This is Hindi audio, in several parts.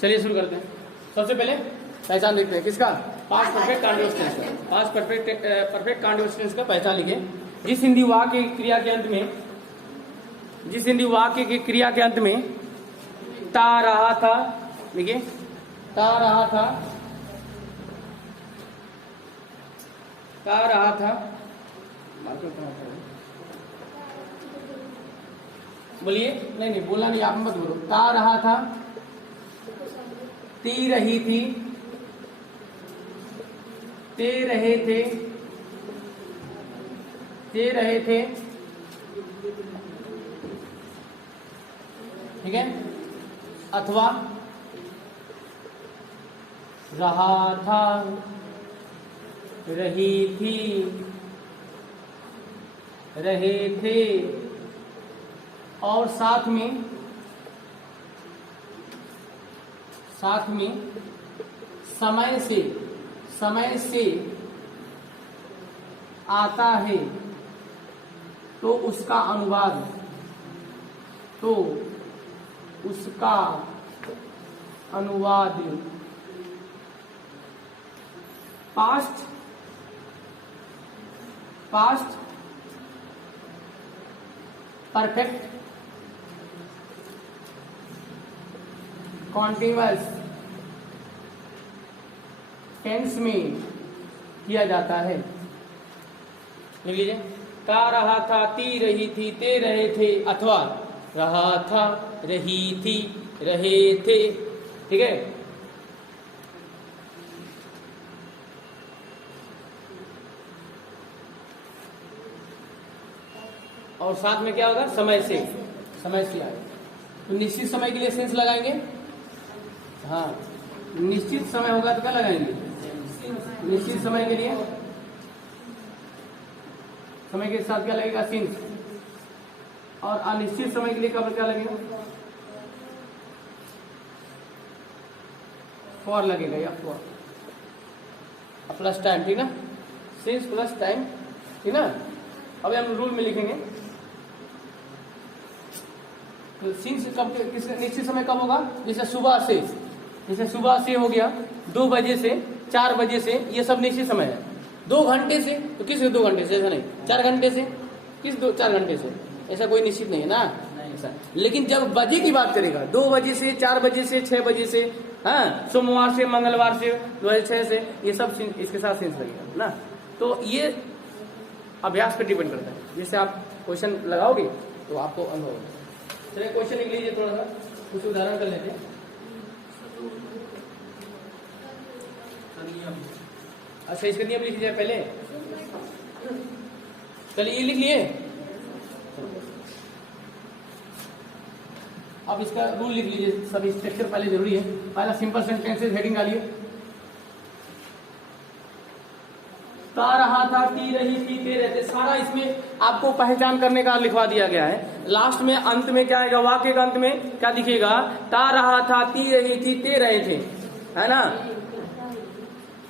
चलिए शुरू करते हैं। सबसे पहले पहचान लिखते हैं किसका, पास्ट परफेक्ट कंटीन्यूअस टेंस का। पास्ट परफेक्ट कंटीन्यूअस टेंस का पहचान लिखे। जिस हिंदी वाक्य की क्रिया के अंत में, जिस हिंदी वाक्य की क्रिया के अंत में ता रहा था, देखिए ता रहा था, ता रहा था, बोलिए, नहीं बोला नहीं, आप मत बोलो। ता रहा था, ती रही थी, ते रहे थे, ते रहे थे, ठीक है, अथवा रहा था, रही थी, रहे थे, और साथ में समय से आता है तो उसका अनुवाद, तो उसका अनुवाद पास्ट परफेक्ट कॉन्टिन्यूअस टेंस में किया जाता है। लिख लीजिए, ता रहा था, ती रही थी, ते रहे थे, अथवा रहा था, रही थी, रहे थे, ठीक है। और साथ में क्या होगा, समय से आए तो निश्चित समय के लिए सेंस लगाएंगे। हाँ, निश्चित समय होगा तो क्या लगाएंगे, निश्चित समय के लिए समय के साथ क्या लगेगा, सिंस। और अनिश्चित समय के लिए कब क्या लगेगा, फॉर लगेगा, या फॉर प्लस टाइम, ठीक ना, सिंस प्लस टाइम, ठीक ना। अब हम रूल में लिखेंगे तो सिंस कब, किस निश्चित समय कब होगा, जैसे सुबह से हो गया, 2 बजे से 4 बजे से, ये सब निश्चित समय है। 2 घंटे से तो किस 2 घंटे से, ऐसा नहीं। 4 घंटे से किस 4 घंटे से, ऐसा कोई निश्चित नहीं है ना, ऐसा। लेकिन जब बजे की बात करेगा, 2 बजे से 4 बजे से 6 बजे से, हाँ, सोमवार से मंगलवार से 6 से, ये सब इसके साथ सेंस लगेगा ना। तो ये अभ्यास पे डिपेंड करता है। जैसे आप क्वेश्चन लगाओगे तो आपको अनुभव होगा। चलिए क्वेश्चन लिख लीजिए, थोड़ा सा कुछ उदाहरण कर लेते हैं। अच्छा, इसका नियम लिख लीजिए पहले। चलिए ये लिख लिए, अब इसका रूल लिख लीजिए। सभी स्ट्रक्चर पहले जरूरी है। पहला सिंपल सेंटेंसेस हेडिंग डालिए। ता रहा था, ती रही थी, ते रहते, सारा इसमें आपको पहचान करने का लिखवा दिया गया है। लास्ट में अंत में क्या आएगा, वाक्य का अंत में क्या दिखेगा, ता रहा था, ती रही थी, ते रहे थे, है ना,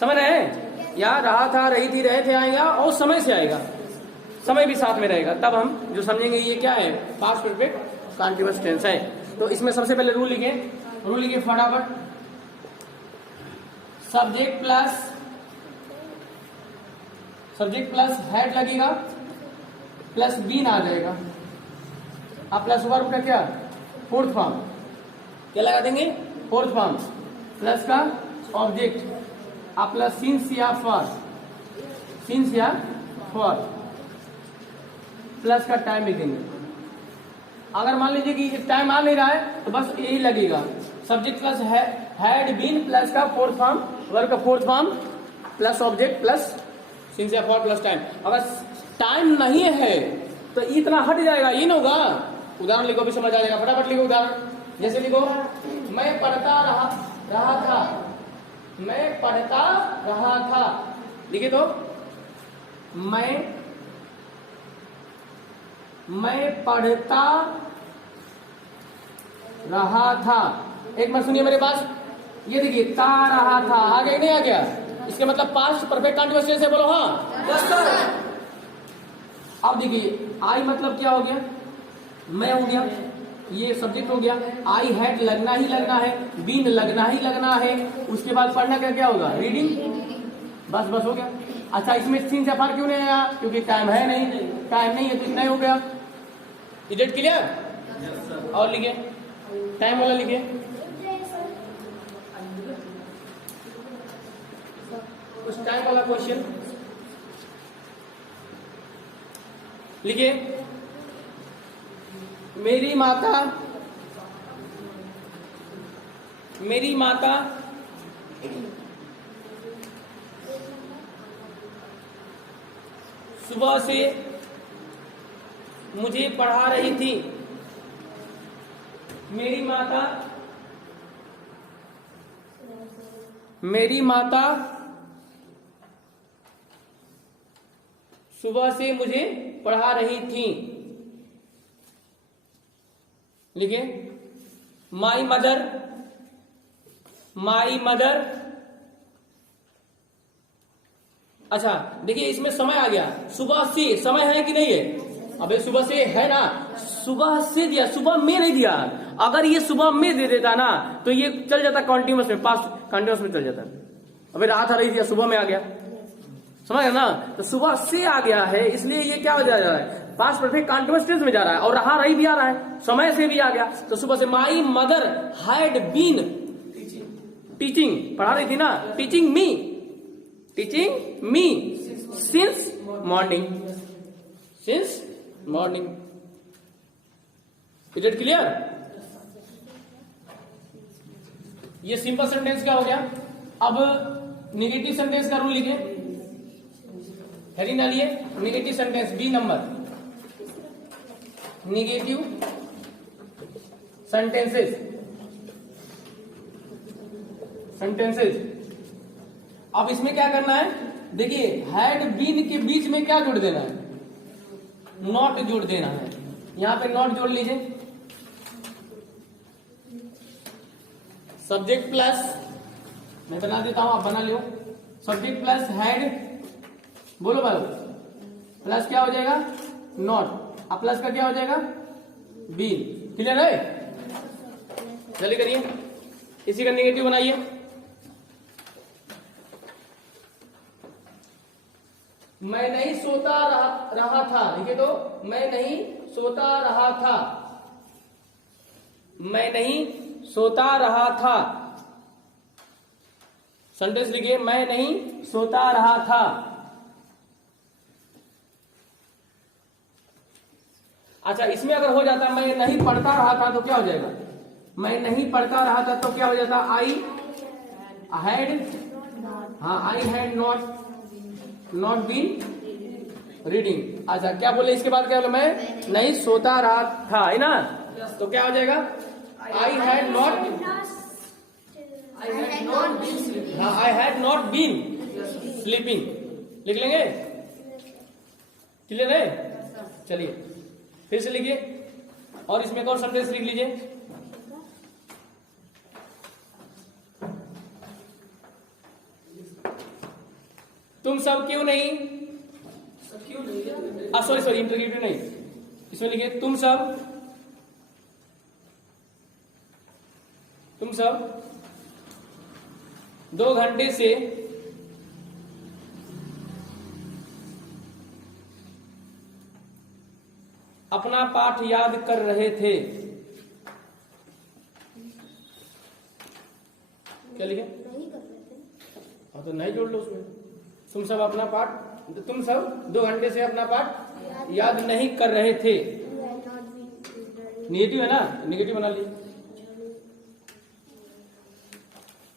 समझ रहे हैं। या रहा था, रही थी, रहे थे आएगा, और समय से आएगा, समय भी साथ में रहेगा, तब हम जो समझेंगे ये क्या है, पास्ट परफेक्ट कंटीन्यूअस टेंस है। तो इसमें सबसे पहले रूल लिखे फटाफट। सब्जेक्ट प्लस हेड लगेगा, प्लस बीन आ जाएगा। अब प्लस वर्ब का क्या, फोर्थ फॉर्म, क्या लगा देंगे, फोर्थ फॉर्म, प्लस का ऑब्जेक्ट, अब प्लस सिंस या फॉर, प्लस का टाइम लिख देंगे। अगर मान लीजिए कि टाइम आ नहीं रहा है तो बस यही लगेगा, subject plus had been, plus का फोर्थ फॉर्म, वर्ब का fourth form, plus object, plus since या फॉर, प्लस टाइम। अगर टाइम नहीं है तो इतना हट जाएगा, ये ना होगा। उदाहरण लिखो, भी समझ आ जाएगा, फटाफट लिखो उदाहरण। जैसे लिखो, मैं पढ़ता रहा था, मैं पढ़ता रहा था, लिखे तो मैं पढ़ता रहा था। एक बार सुनिए मेरे पास, ये देखिए, ता रहा था, आ गया नहीं आ गया, इसके मतलब पास्ट परफेक्ट कंटीन्यूअस टेंस है, बोलो हाँ। अब देखिए, आई मतलब क्या हो गया, मैं हो गया, ये सब्जेक्ट हो गया। आई हैड लगना ही लगना है, बीन लगना ही लगना है, उसके बाद पढ़ना क्या क्या होगा, रीडिंग। बस हो गया। अच्छा, इसमें सीन से फार क्यों नहीं आया, क्योंकि टाइम है नहीं, टाइम नहीं है तो इतना ही हो गया। Is it clear? और लिखिए, टाइम वाला लिखिए। उस टाइम वाला क्वेश्चन लिखिए। मेरी माता सुबह से मुझे पढ़ा रही थी। मेरी माता सुबह से मुझे पढ़ा रही थी। लिखिए, माई मदर। अच्छा देखिए, इसमें समय आ गया, सुबह से समय है कि नहीं है? अबे सुबह से है ना, सुबह से दिया, सुबह में नहीं दिया। अगर ये सुबह में दे देता ना तो ये चल जाता कॉन्टिन्यूस में, पास्ट कॉन्टिन्यूस में चल जाता। अबे रात आ रही थी, सुबह में आ गया, समझ गया ना? तो सुबह से आ गया है, इसलिए ये क्या हो जा रहा है, पास्ट परफेक्ट कॉन्टिन्यूअस टेंस में जा रहा है, और रहा रही भी आ रहा है, समय से भी आ गया। तो सुबह से my mother had been teaching, पढ़ा रही थी ना, teaching me since morning. Is it clear? ये सिंपल सेंटेंस का हो गया। अब निगेटिव सेंटेंस का रूल लिखिए, हेडिंग डालिए, negative sentence, B number, negative sentences. अब इसमें क्या करना है, देखिए हैड बीन के बीच में क्या जोड़ देना है, नॉट जोड़ देना है। यहां पे नॉट जोड़ लीजिए, सब्जेक्ट प्लस, मैं बना देता हूं, आप बना लो, सब्जेक्ट प्लस हैड, बोलो भाई, प्लस क्या हो जाएगा, नॉट, अब प्लस का क्या हो जाएगा, बीन। क्लियर है? चलिए करिए, इसी का नेगेटिव बनाइए। मैं नहीं सोता रहा था, लिखे तो, मैं नहीं सोता रहा था, मैं नहीं सोता रहा था। सेंटेंस लिखिए, मैं नहीं सोता रहा था। अच्छा, इसमें अगर हो जाता मैं नहीं पढ़ता रहा था तो क्या हो जाएगा, मैं नहीं पढ़ता रहा था तो क्या हो जाता, I had not been reading. अच्छा, क्या बोले इसके बाद, क्या बोले, मैं नहीं सोता रहा था, है ना, तो क्या हो जाएगा, I had not been sleeping. लिख लेंगे? क्लियर है? चलिए फिर से लिखिए, और इसमें एक और सेंटेंस लिख लीजिए। तुम सब क्यों नहीं, सॉरी इंटरव्यू नहीं, इसमें लिखिए, तुम सब 2 घंटे से अपना पाठ याद कर रहे थे। क्या लिखे? हाँ तो नहीं जोड़ लो उसमें, तुम सब अपना पाठ, तुम सब 2 घंटे से अपना पाठ याद नहीं कर रहे थे। नेगेटिव है ना, नेगेटिव बना ली।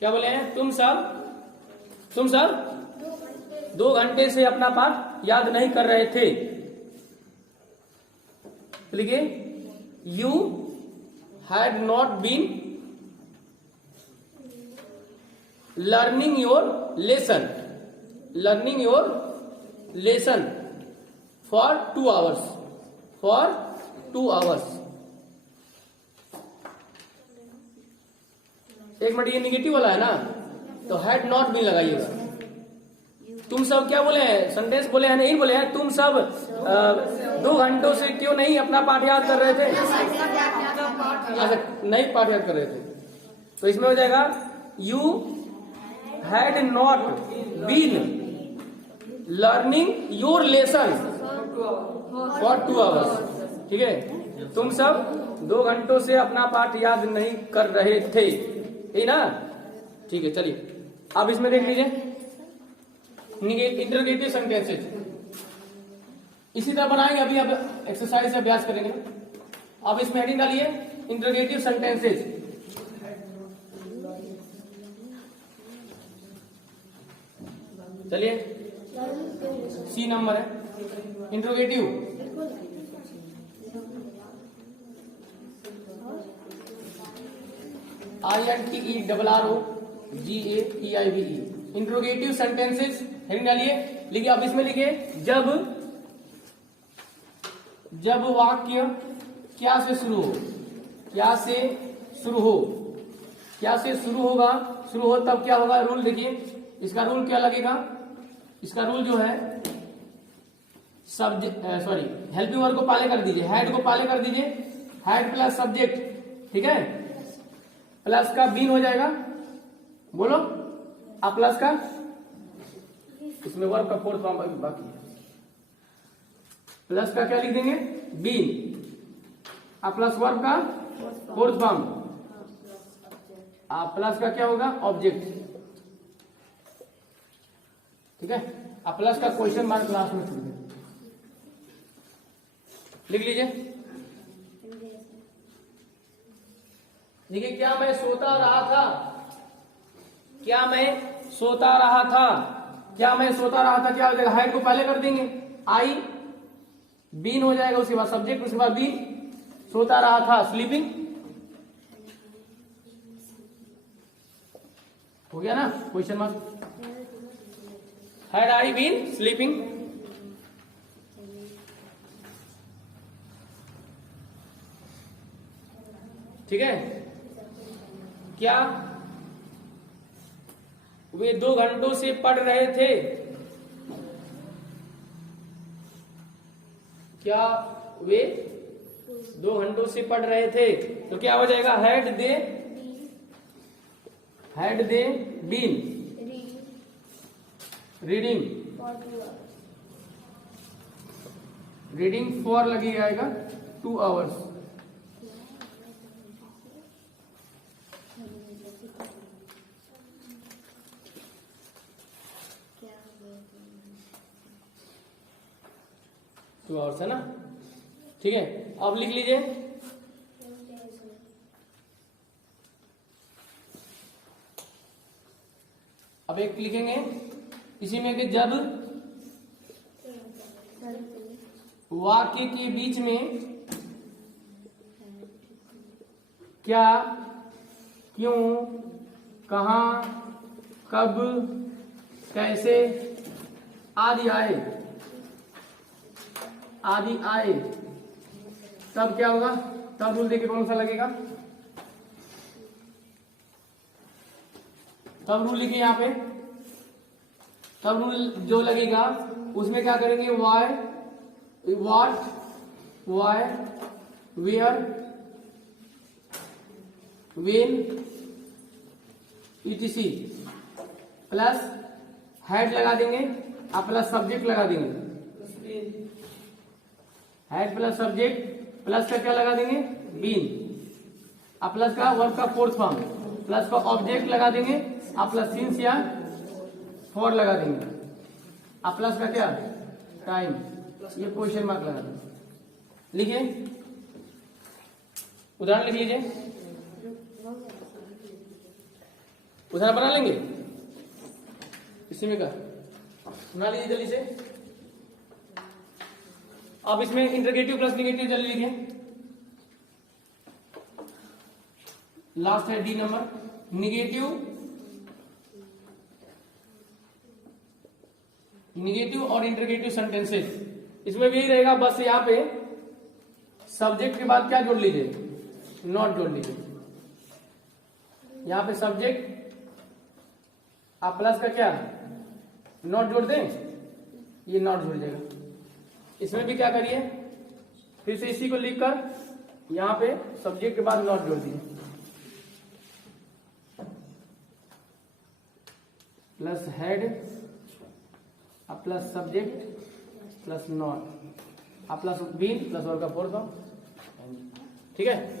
क्या बोले हैं, तुम सब 2 घंटे से अपना पाठ याद नहीं कर रहे थे। लिखिए, you had not been learning your lesson for 2 hours. एक मिनट, ये निगेटिव वाला है ना, तो हैड नॉट बीन लगाइएगा। तुम सब क्या बोले हैं, सेंटेंस बोले हैं, नहीं बोले हैं, तुम सब 2 घंटों से क्यों नहीं अपना पाठ याद कर रहे थे। अच्छा नई पाठ याद कर रहे थे, तो इसमें हो जाएगा you had not been learning your lesson for 2 hours. ठीक है, तुम सब 2 घंटों से अपना पाठ याद नहीं कर रहे थे, यही ना। ठीक है, चलिए अब इसमें देख लीजिए इंटरोगेटिव सेंटेंसेज इसी तरह बनाएंगे। अभी अब एक्सरसाइज से अभ्यास करेंगे। अब इसमें हेडिंग डालिए इंटरोगेटिव सेंटेंसेज। चलिए सी नंबर है interrogative. INTERROGATEIVE interrogative sentences heading डालिए। लिखिए, अब इसमें लिखिए जब वाक्य क्या से शुरू हो, क्या से शुरू हो, क्या से शुरू होगा, शुरू हो तब क्या होगा। रूल देखिए, इसका रूल क्या लगेगा। इसका रूल जो है सब्जेक्ट हेल्पिंग वर्ब को पहले कर दीजिए, हैड को पहले कर दीजिए, हैड प्लस सब्जेक्ट। ठीक है, प्लस का बीन हो जाएगा, बोलो अब प्लस का, इसमें वर्ब का फोर्थ फॉर्म बाकी है। प्लस का क्या लिख देंगे, बीन, अब प्लस वर्ब का फोर्थ फॉर्म, अब प्लस का क्या होगा, ऑब्जेक्ट। ठीक है, अब प्लस का क्वेश्चन मार्क लास्ट में छोड़ दें, लिख लीजिए। देखिए, क्या मैं सोता रहा था, क्या मैं सोता रहा था, क्या मैं सोता रहा था, क्या हो जाएगा, हाइड को पहले कर देंगे, आई बीन हो जाएगा, उसके बाद सब्जेक्ट, उसके बाद बीन, सोता रहा था स्लीपिंग, हो गया ना question mark. Had I been sleeping. ठीक है, क्या वे 2 घंटों से पढ़ रहे थे, क्या वे 2 घंटों से पढ़ रहे थे, तो क्या हो जाएगा, had they been reading for लगी आएगा 2 आवर्स। टू आवर्स है ना। ठीक है, अब लिख लीजिए, अब एक लिखेंगे इसी में कि जब वाक्य के बीच में क्या, क्यों, कहां, कब, कैसे आदि आए, तब क्या होगा, तब रूल देखिए कौन सा लगेगा, तब रूल लिखिए यहां पे, तब रूल जो लगेगा उसमें क्या करेंगे, why, what, why, where, when, etc plus had लगा देंगे, आप प्लस सब्जेक्ट लगा देंगे, हेड प्लस सब्जेक्ट, प्लस का क्या लगा देंगे, बीन, आप प्लस का वर्ब का फोर्थ फॉर्म, प्लस का ऑब्जेक्ट लगा देंगे, आप प्लस सिंस या फॉर लगा देंगे, आप प्लस का क्या, टाइम, ये क्वेश्चन मार्क लगा देंगे। लिखिए, उदाहरण लिख लीजिए, उदाहरण बना लेंगे इसी में का, बना लीजिए जल्दी से। अब इसमें इंटरगेटिव प्लस निगेटिव जल्दी लिखिए, लास्ट है डी नंबर, निगेटिव और इंटरगेटिव सेंटेंसेस। इसमें भी यही रहेगा, बस यहां पे सब्जेक्ट के बाद क्या जोड़ लीजिए, नॉट जोड़ लीजिए, यहां पे सब्जेक्ट, आप प्लस का क्या नॉट जोड़ दें, ये नॉट जुड़ जाएगा। इसमें भी क्या करिए, फिर से इसी को लिखकर यहाँ पे सब्जेक्ट के बाद नॉट जोड़ दिए, plus had plus subject plus not plus been plus और का 4 का, ठीक है।